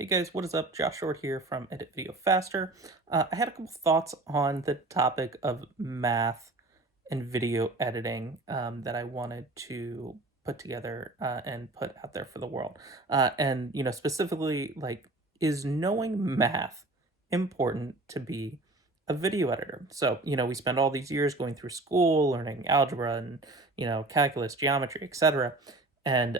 Hey guys, what is up? Josh Short here from Edit Video Faster. I had a couple thoughts on the topic of math and video editing that I wanted to put together and put out there for the world. And specifically, like, is knowing math important to be a video editor? So we spend all these years going through school, learning algebra and calculus, geometry, etc. And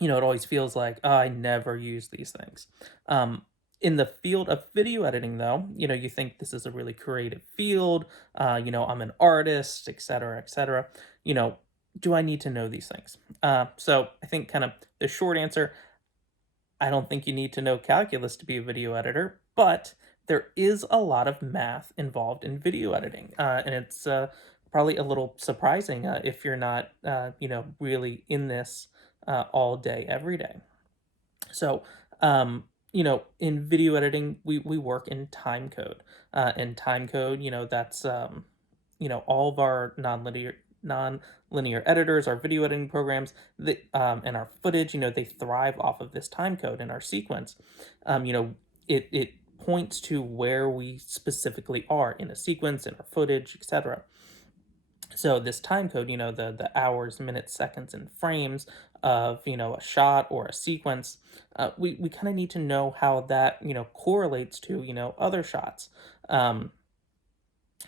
it always feels like, oh, I never use these things. Um, in the field of video editing, though you think this is a really creative field. I'm an artist, et cetera, et cetera. You know, do I need to know these things? So I think kind of the short answer, I don't think you need to know calculus to be a video editor, but there is a lot of math involved in video editing, and it's probably a little surprising if you're not, really in this all day, every day. So, in video editing, we work in time code. That's all of our non-linear editors, our video editing programs, and our footage. They thrive off of this time code in our sequence. It points to where we specifically are in a sequence, in our footage, etc. So this time code, the hours, minutes, seconds, and frames of a shot or a sequence, we kind of need to know how that correlates to other shots. Um,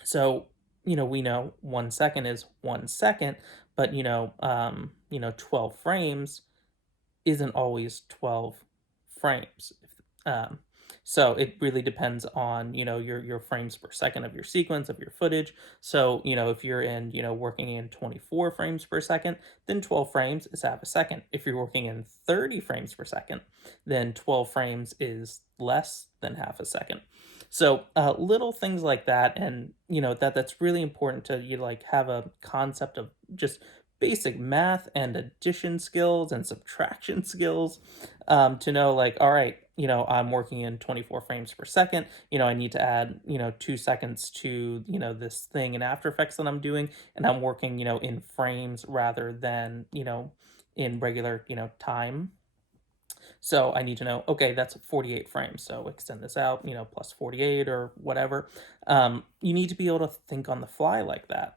so we know 1 second is 1 second, but 12 frames isn't always 12 frames. Um, so it really depends on, your frames per second of your sequence, of your footage. So if you're working in 24 frames per second, then 12 frames is half a second. If you're working in 30 frames per second, then 12 frames is less than half a second. So little things like that, and that's really important to like have a concept of just basic math and addition skills and subtraction skills, to know, like, all right, I'm working in 24 frames per second. I need to add 2 seconds to this thing in After Effects that I'm doing, and I'm working in frames rather than in regular time. So I need to know, okay, that's 48 frames. So extend this out, plus 48 or whatever. You need to be able to think on the fly like that.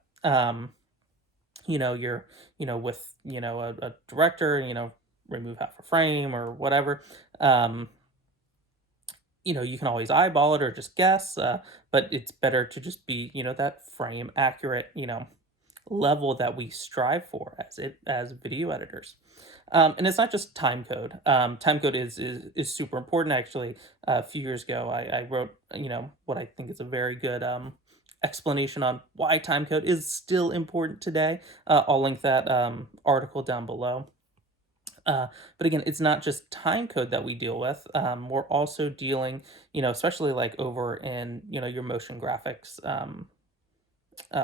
You're, with, a director, remove half a frame or whatever. You can always eyeball it or just guess, but it's better to just be, that frame accurate, level that we strive for as video editors. And it's not just time code. Time code is super important. Actually, a few years ago, I wrote what I think is a very good explanation on why time code is still important today. I'll link that article down below. But again, it's not just time code that we deal with. We're also dealing, especially like over in your motion graphics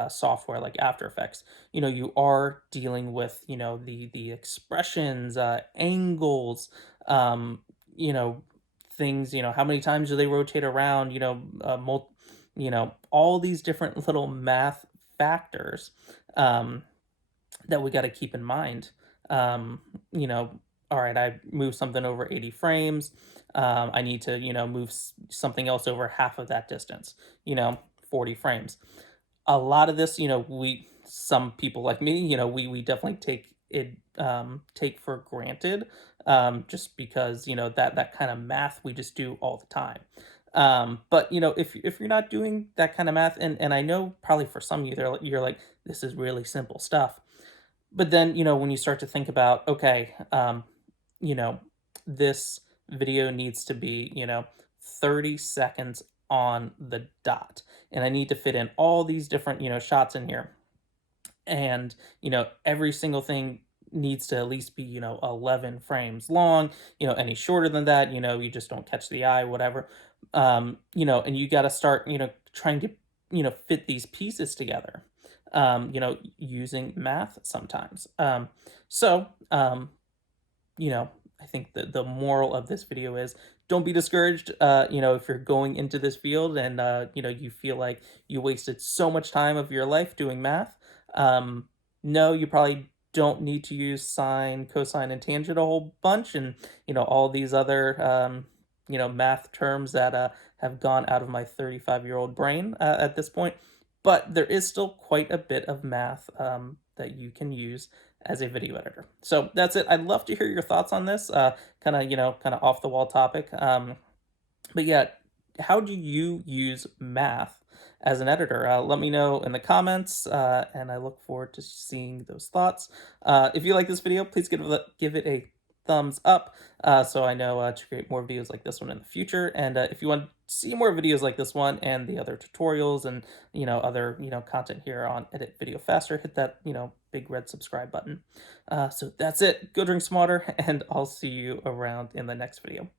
software like After Effects. You are dealing with the expressions, angles, um, you know, things. How many times do they rotate around? All these different little math factors that we got to keep in mind. Um, you know, all right, I move something over 80 frames. I need to move something else over half of that distance. 40 frames. A lot of this, some people like me, we definitely take for granted, just because that kind of math we just do all the time. But if you're not doing that kind of math, and I know probably for some of you, you're like, this is really simple stuff. But then when you start to think about, okay, you know this video needs to be 30 seconds on the dot, and I need to fit in all these different shots in here, and every single thing needs to at least be 11 frames long. Any shorter than that, you just don't catch the eye, whatever. And you got to start trying to fit these pieces together, using math sometimes. So I think the moral of this video is, don't be discouraged, if you're going into this field and, you feel like you wasted so much time of your life doing math. No, you probably don't need to use sine, cosine, and tangent a whole bunch, and all these other math terms that have gone out of my 35-year-old brain at this point. But there is still quite a bit of math that you can use as a video editor. So that's it. I'd love to hear your thoughts on this kind of off the wall topic. But yeah, how do you use math as an editor? Let me know in the comments, and I look forward to seeing those thoughts. If you like this video, please give it a thumbs up, so I know to create more videos like this one in the future. And if you want to see more videos like this one and the other tutorials and other content here on Edit Video Faster, hit that big red subscribe button. So that's it. Go drink some water, and I'll see you around in the next video.